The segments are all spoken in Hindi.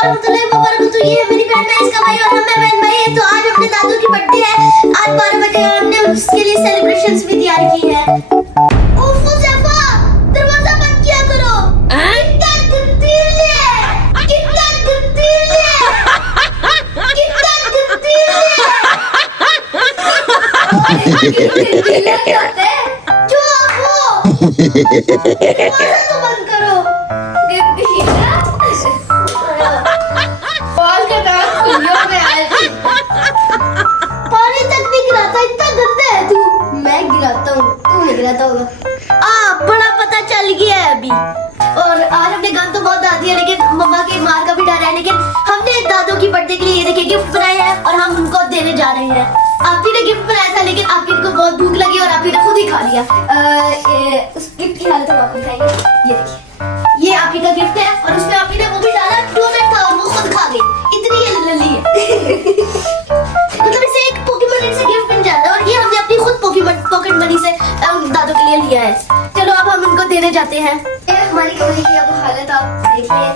वरहमतुल्लाहि वबरकातुहू। ये है मेरी बहन है, इसका भाई और हम बहन भाई है। तो आज अपने दादू की बर्थडे है। आज 12 बजे हमने उसके लिए सेलिब्रेशंस भी तैयार की है। उफ ज़फ़ा, दरवाजा बंद किया करो। कितना गंदील है, कितना गंदील है, कितना गंदील है। क्या होता है? जो वो दरवाजा तो बंद करो। पानी तक नहीं गिराता, इतना गंदा है तू। मैं गिराता हूँ, तू नहीं गिराता होगा। बड़ा पता चल गया है अभी। और आज हमने गन तो बहुत डाल दिया, लेकिन मम्मा के मार का भी डर है। लेकिन हमने दादू की बर्थडे के लिए ये देखिए गिफ्ट बनाए हैं और हम उनको देने जा रहे हैं। आपी ने गिफ्ट बनाया था, लेकिन आपी को बहुत भूख लगी और आपी ने खुद ही खा लिया। उस गिफ्ट की हालत हम आपको दिखाएंगे। ये देखिए, ये आपी का गिफ्ट है और उसमें आपी ने वो भी डाला, डोनट था और वो खुद खा गई। इतनी ये लल्ली है। मतलब इसे एक पॉकेट मनी से गिफ्ट मिल जाता है और ये हमने अपनी खुद पॉकेट मनी से दादू के लिए लिया है। चलो अब हम इनको देने जाते हैं। हमारी कमरे की अब हालत आप देखिए,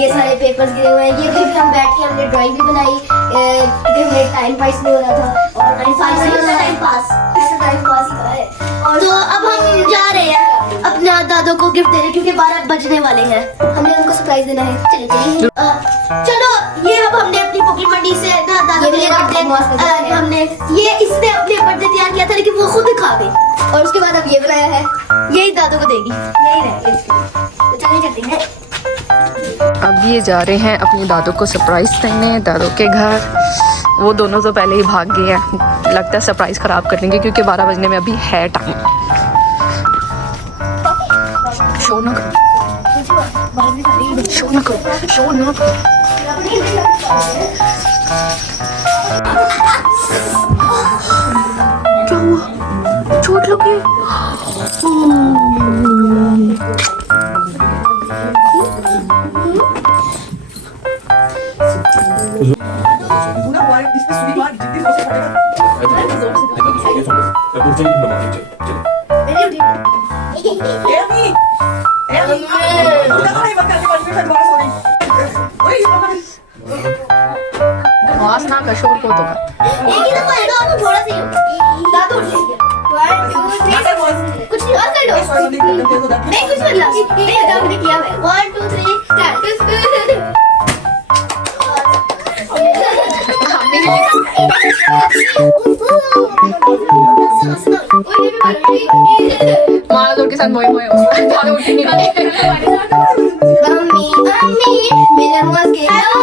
ये सारे पेपर्स गिरे हुए हैं। ये भी हम बैठ के हमने ड्राइंग भी बनाई क्योंकि हमें टाइम पास नहीं हो रहा था। और टाइम पास ही करा है। और तो अब हम जा रहे हैं अपने दादू को गिफ्ट देने, क्योंकि 12 बजने वाले हैं। हमें उनको सरप्राइज देना है। चलो ये अब हमने अपनी पॉकेट मनी से दादू के लिए बर्थडे हमने इसने अपने बर्थडे तैयार किया था, लेकिन वो खुद खा गई। और उसके बाद अब ये बनाया है, यही दादू को देगी। यही रहे, तो चलिए चलते हैं। अब ये जा रहे हैं अपने दादू को सरप्राइज देने दादू के घर। वो दोनों तो पहले ही भाग गए हैं, लगता है सरप्राइज खराब कर देंगे क्योंकि 12 बजने में अभी है टाइम। शो ना करो, शो ना करो, शो ना करो। क्या हुआ? चोट लगी? आवाज ना कर, शोर को तो कर। एक ही दफा है, आपको थोड़ा सा दादू उठ गया। 1 2 3 कुछ नहीं और कर दो। नहीं कुछ कर ला, नहीं दादू ने किया है। 1 2 3 स्टार्ट। मारा जोर के साथ मोए मोए दादू उठ नहीं रही। मम्मी मम्मी मेरे मुआज के happy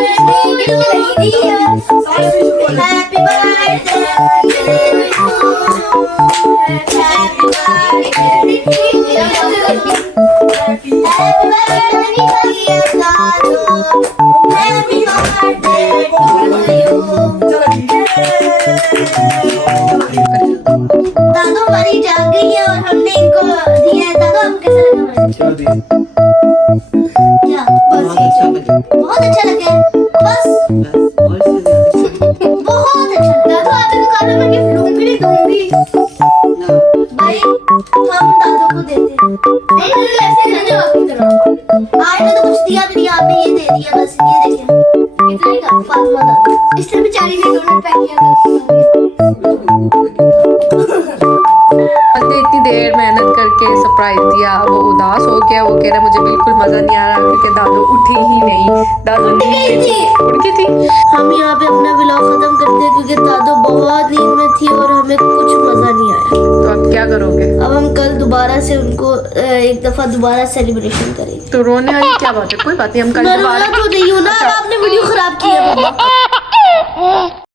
birthday to you, happy birthday to you, happy birthday दादू, हैप्पी बर्थडे टू यू। दादू हमारी जाग गई है और हमने इनको दिया है। दादू आपको कैसा लगा? क्या बस बहुत अच्छा लगा। बस बहुत अच्छा लगा। दादू आप इनको खाना में गिफ्ट दूंगी नहीं दूंगी भाई, हम दादू को देते हैं। नहीं नहीं ऐसे नहीं दो आपकी तरह। आज तो कुछ दिया भी नहीं आपने, ये दे दिया बस। ये देखिए इतने का फातिमा दादू। इसने बेचारी ने डोनट पैक किया था। इतनी देर मेहनत करके सरप्राइज दिया, वो उदास हो गया। वो कह रहा मुझे बिल्कुल मजा नहीं आ रहा क्योंकि दादू उठी ही नहीं। दादू उठ गई थी। हम यहाँ पे अपना व्लॉग खत्म करते हैं क्योंकि दादू बहुत नींद में थी और हमें कुछ मजा नहीं आया। तो अब क्या करोगे? अब हम कल दोबारा से उनको एक दफा दोबारा सेलिब्रेशन करेंगे। तो रोने वाली क्या बात है? कोई बात नहीं, हम कल मैं रोना तो नहीं हूँ ना, आपने वीडियो खराब किया।